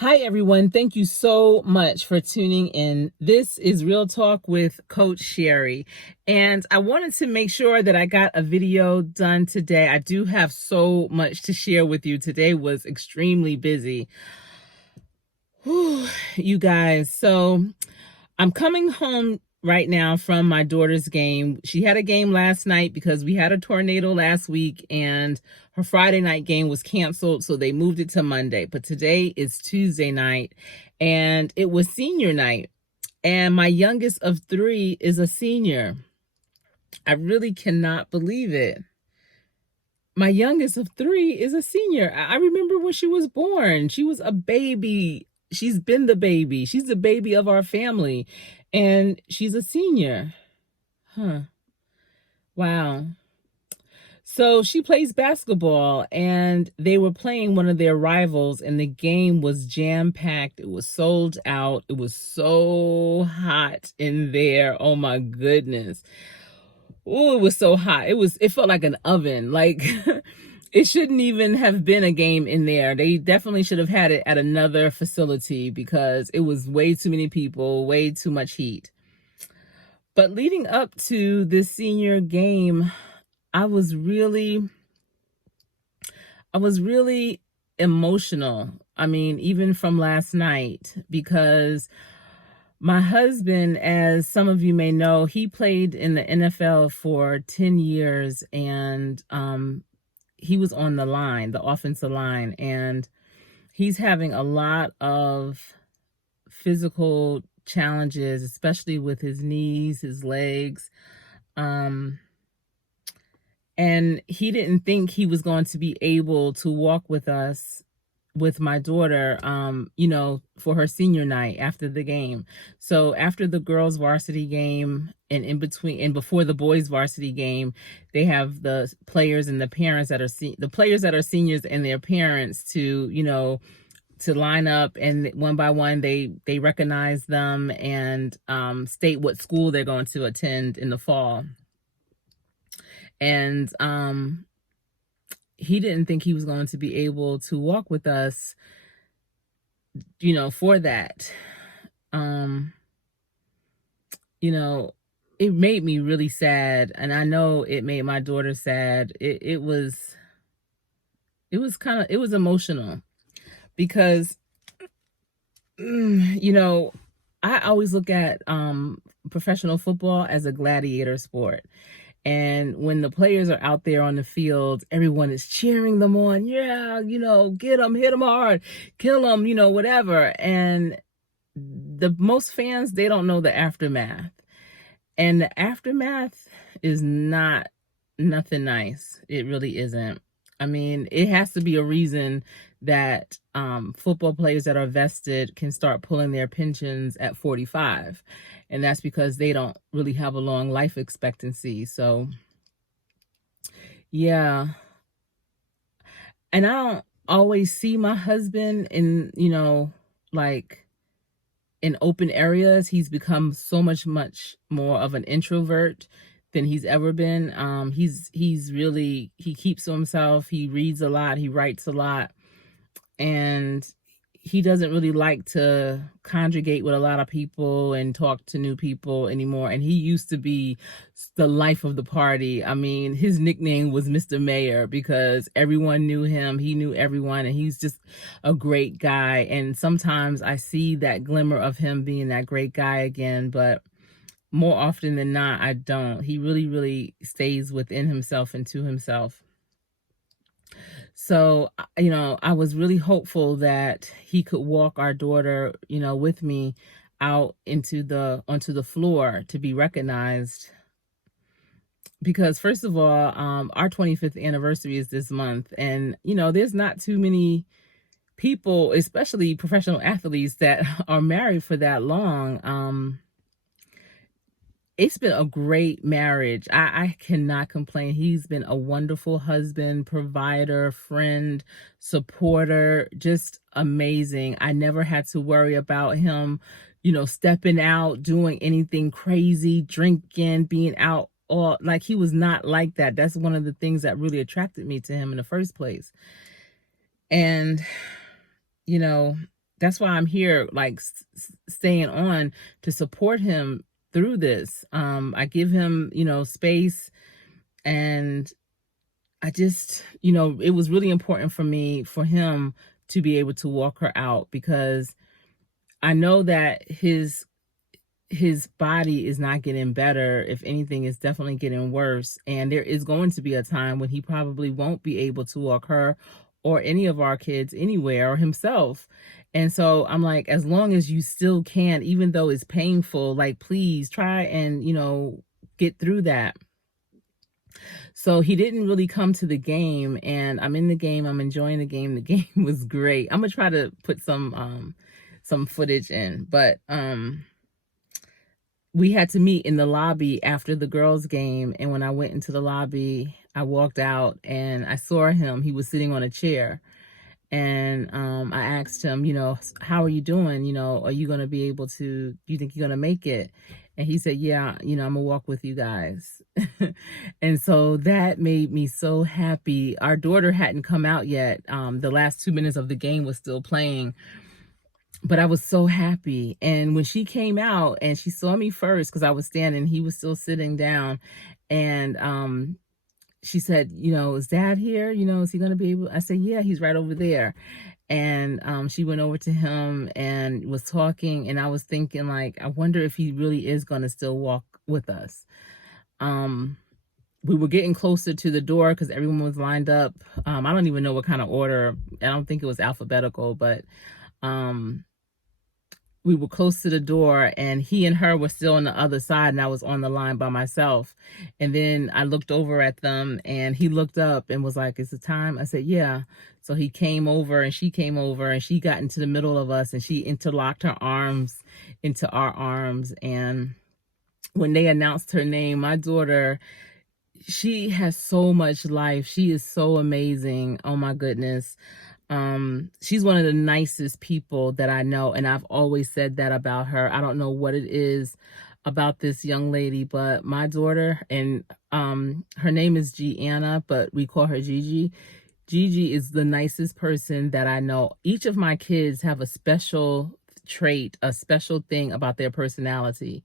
Hi, everyone. Thank you so much for tuning in. This is Real Talk with Coach Sherri. And I wanted to make sure that I got a video done today. I do have so much to share with you. Today was extremely busy. Whew, you guys. So I'm coming home right now from my daughter's game. She had a game last night because we had a tornado last week and her Friday night game was canceled. So they moved it to Monday. But today is Tuesday night and it was senior night. And my youngest of three is a senior. I really cannot believe it. My youngest of three is a senior. I remember when she was born. She was a baby. She's been the baby. She's the baby of our family. And she's a senior. Huh. Wow. So she plays basketball, and they were playing one of their rivals, and the game was jam-packed. It was sold out. It was so hot in there. Oh my goodness. Oh, it was so hot. It felt like an oven. Like it shouldn't even have been a game in there. They definitely should have had it at another facility because it was way too many people, way too much heat. But leading up to this senior game, I was really emotional. I mean, even from last night, because my husband, as some of you may know, he played in the NFL for 10 years and he was on the line, the offensive line, and he's having a lot of physical challenges, especially with his knees, his legs. And he didn't think he was going to be able to walk with us, with my daughter, for her senior night after the game. So after the girls varsity game and in between and before the boys varsity game, they have the players and the parents that are the players that are seniors and their parents to line up, and one by one they recognize them and state what school they're going to attend in the fall. And he didn't think he was going to be able to walk with us, for that. It made me really sad, and I know it made my daughter sad. It was emotional because I always look at professional football as a gladiator sport. And when the players are out there on the field, everyone is cheering them on. Yeah, get them, hit them hard, kill them, whatever. And the most fans, they don't know the aftermath. And the aftermath is nothing nice. It really isn't. I mean, it has to be a reason that football players that are vested can start pulling their pensions at 45. And that's because they don't really have a long life expectancy. So, yeah. And I don't always see my husband in, like in open areas. He's become so much more of an introvert than he's ever been. He keeps to himself. He reads a lot. He writes a lot. And he doesn't really like to congregate with a lot of people and talk to new people anymore. And he used to be the life of the party. I mean, his nickname was Mr. Mayor because everyone knew him. He knew everyone, and he's just a great guy. And sometimes I see that glimmer of him being that great guy again, but more often than not, I don't. He really stays within himself and to himself. So, I was really hopeful that he could walk our daughter, with me out onto the floor to be recognized. Because first of all, our 25th anniversary is this month, and there's not too many people, especially professional athletes, that are married for that long. It's been a great marriage. I cannot complain. He's been a wonderful husband, provider, friend, supporter, just amazing. I never had to worry about him, stepping out, doing anything crazy, drinking, being out. Or like, he was not like that. That's one of the things that really attracted me to him in the first place. And, that's why I'm here, like staying on to support him through this. I give him, space, and I just, it was really important for me for him to be able to walk her out, because I know that his body is not getting better. If anything, it's definitely getting worse. And there is going to be a time when he probably won't be able to walk her or any of our kids anywhere, or himself. And so I'm like, as long as you still can, even though it's painful, like, please try and, get through that. So he didn't really come to the game, and I'm in the game. I'm enjoying the game. The game was great. I'm gonna try to put some footage in, but we had to meet in the lobby after the girls' game. And when I went into the lobby, I walked out and I saw him. He was sitting on a chair. And I asked him, how are you doing? Are you going to be able to, do you think you're going to make it? And he said, yeah, I'm going to walk with you guys. And so that made me so happy. Our daughter hadn't come out yet. The last 2 minutes of the game was still playing, but I was so happy. And when she came out and she saw me first, because I was standing, he was still sitting down. And she said, is Dad here? Is he going to be able? I said, yeah, he's right over there. And she went over to him and was talking. And I was thinking, like, I wonder if he really is going to still walk with us. We were getting closer to the door because everyone was lined up. I don't even know what kind of order. I don't think it was alphabetical, but we were close to the door, and he and her were still on the other side, and I was on the line by myself. And then I looked over at them, and he looked up and was like, is it time? I said, yeah. So he came over, and she came over, and she got into the middle of us, and she interlocked her arms into our arms. And when they announced her name, my daughter, she has so much life. She is so amazing. Oh my goodness. She's one of the nicest people that I know, and I've always said that about her. I don't know what it is about this young lady, but my daughter, and her name is Gianna, but we call her Gigi. Gigi is the nicest person that I know. Each of my kids have a special trait, a special thing about their personality.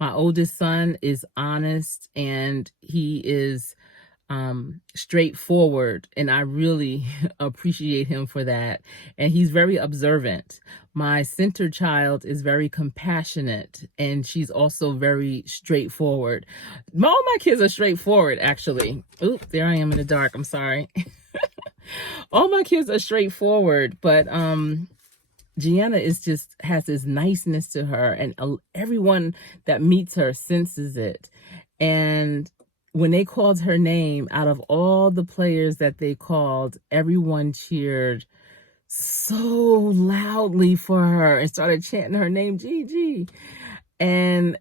My oldest son is honest, and he is straightforward, and I really appreciate him for that. And he's very observant. My center child is very compassionate, and she's also very straightforward. All my kids are straightforward, actually. Oop, there I am in the dark. I'm sorry. All my kids are straightforward, but Gianna has this niceness to her, and everyone that meets her senses it. And when they called her name, out of all the players that they called, everyone cheered so loudly for her and started chanting her name, Gigi. And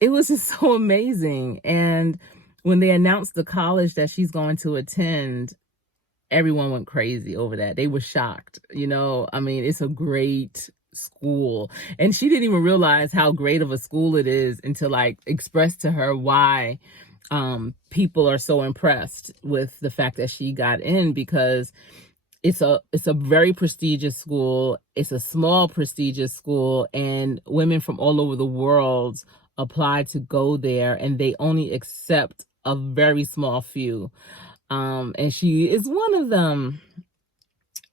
it was just so amazing. And when they announced the college that she's going to attend, everyone went crazy over that. They were shocked. I mean, it's a great school. And she didn't even realize how great of a school it is until I expressed to her why people are so impressed with the fact that she got in, because it's a very prestigious school. It's a small prestigious school, and women from all over the world apply to go there, and they only accept a very small few. And she is one of them.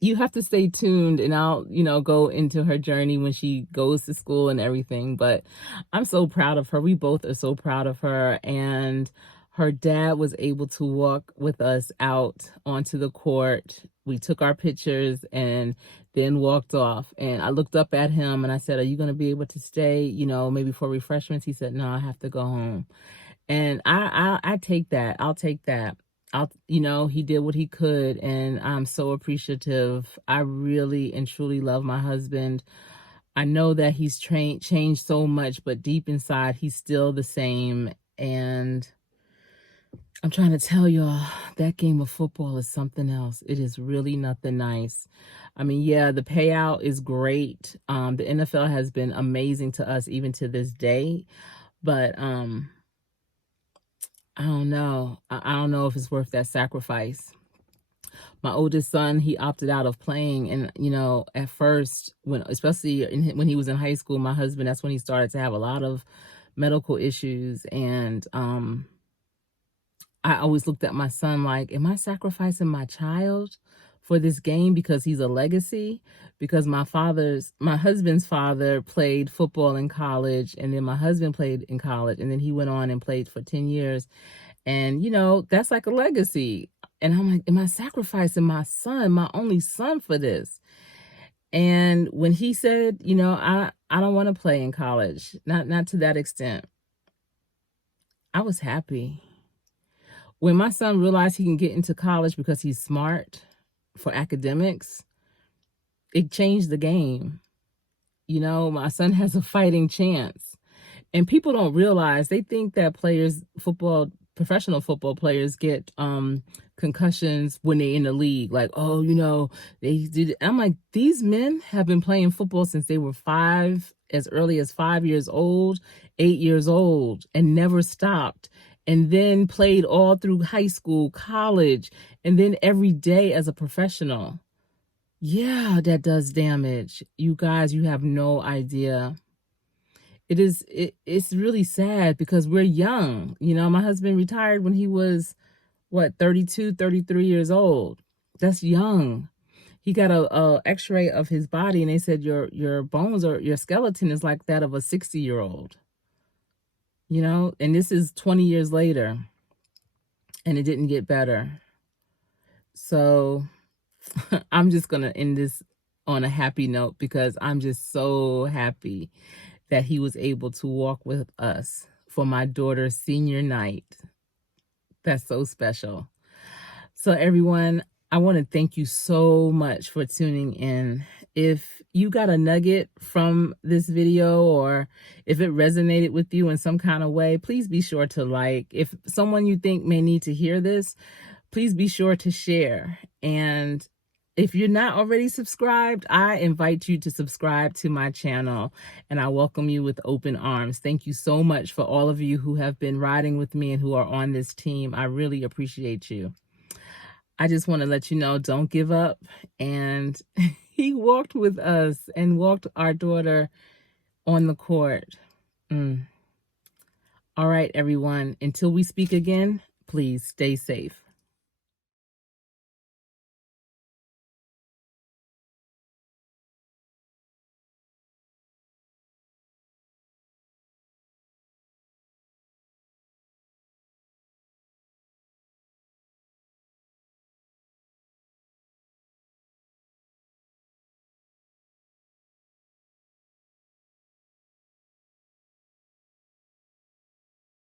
You have to stay tuned, and I'll, go into her journey when she goes to school and everything. But I'm so proud of her. We both are so proud of her. And her dad was able to walk with us out onto the court. We took our pictures and then walked off. And I looked up at him and I said, are you going to be able to stay, maybe for refreshments? He said, no, I have to go home. And I take that. I'll take that. He did what he could, and I'm so appreciative. I really and truly love my husband. I know that he's changed so much, but deep inside, he's still the same. And I'm trying to tell y'all, that game of football is something else. It is really nothing nice. I mean, yeah, the payout is great. The NFL has been amazing to us even to this day, but I don't know. I don't know if it's worth that sacrifice. My oldest son, he opted out of playing. And, you know, at first, especially when he was in high school, my husband, that's when he started to have a lot of medical issues. And I always looked at my son like, am I sacrificing my child for this game because he's a legacy? Because my husband's father played football in college, and then my husband played in college, and then he went on and played for 10 years. And, you know, that's like a legacy. And I'm like, am I sacrificing my son, my only son, for this? And when he said, you know, I don't want to play in college, not to that extent, I was happy. When my son realized he can get into college because he's smart for academics, it changed the game. You know, my son has a fighting chance. And people don't realize, they think that professional football players get concussions when they're in the league. Like, oh, you know, they did. I'm like, these men have been playing football since they were as early as 5 years old, 8 years old, and never stopped. And then played all through high school, college, and then every day as a professional. Yeah, that does damage. You guys, you have no idea. It's really sad because we're young. You know, my husband retired when he was, what, 32, 33 years old. That's young. He got a x-ray of his body, and they said your bones, or your skeleton, is like that of a 60-year-old. You know, and this is 20 years later, and it didn't get better. So I'm just going to end this on a happy note, because I'm just so happy that he was able to walk with us for my daughter's senior night. That's so special. So everyone, I want to thank you so much for tuning in. If you got a nugget from this video, or if it resonated with you in some kind of way, please be sure to like. If someone you think may need to hear this, please be sure to share. And if you're not already subscribed, I invite you to subscribe to my channel, and I welcome you with open arms. Thank you so much for all of you who have been riding with me and who are on this team. I really appreciate you. I just want to let you know, don't give up. And he walked with us and walked our daughter on the court. All right, everyone. Until we speak again, please stay safe.